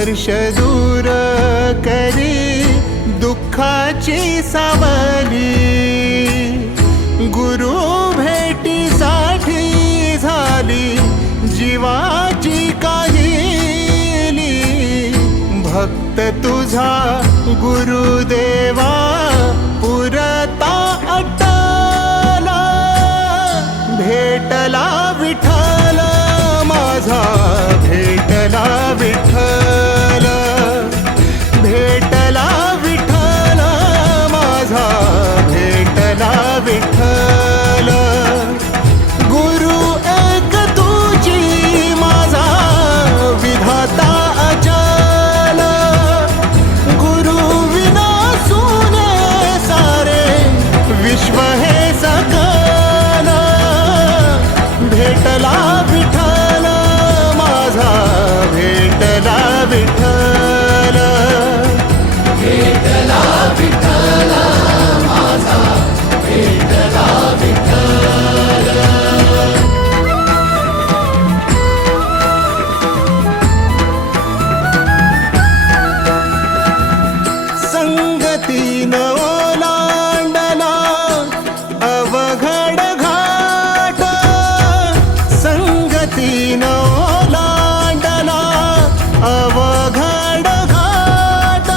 स्पर्श दूर करी दुःखाची सावली, गुरु भेटीसाठी झाली जीवाची काहिली। भक्त तुझा गुरुदेवा पुरता अटला, भेटला विठ्ठल माझा, भेटला विठ्ठल, भेटला विठ्ठल माझा, भेटला विठ्ठल। गुरु एक तुझी माझा विधाता अचल, गुरु विना सुने सारे विश्व हे सकल। भेटला विठ्ठल माझा, भेटला विठ्ठल, भेटला विठ्ठल माझा, भेटला विठ्ठल। संगतीन ओलांडला अवघड घाट, संगतीन ओलांडला अवघड घाट।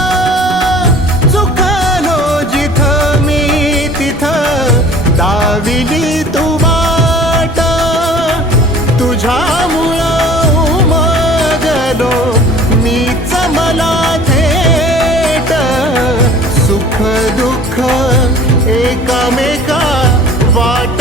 चुकलो जिथं मी तिथं दाविली तू वाट, तुझ्यामुळं उमगलो मीच मला थेट। सुख दुःख एकामेका वाट